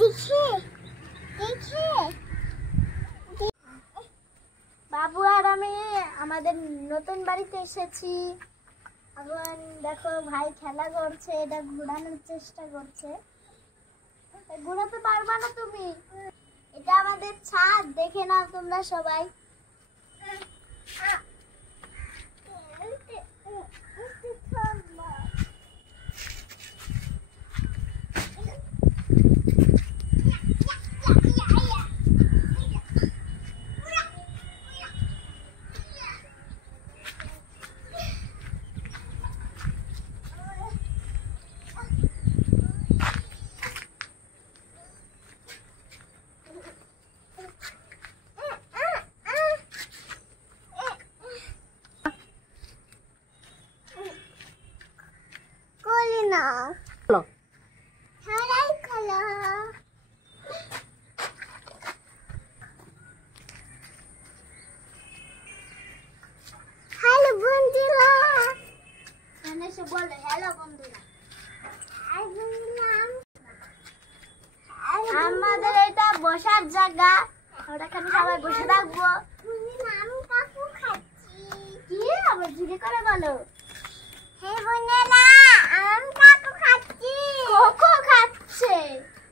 দেখে দেখে বাবু আর আমি আমাদের নতুন বাড়িতে এসেছি। এখন দেখো ভাই খেলা করছে, এটা ঘোরানোর চেষ্টা করছে। ঘোরাতে পারবা না তুমি, এটা আমাদের ছাদ, দেখে নাও তোমরা সবাই। আমাদের এটা বসার জায়গা, আমরা এখানে সবাই বসে থাকবো। কি আবার জিজ্ঞেস করে বলো? হে বোনেরা, আম কাকু খাচ্ছি। কোকো খাচ্ছে।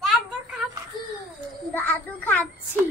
দাদু খাচ্ছি। দাদু খাচ্ছি।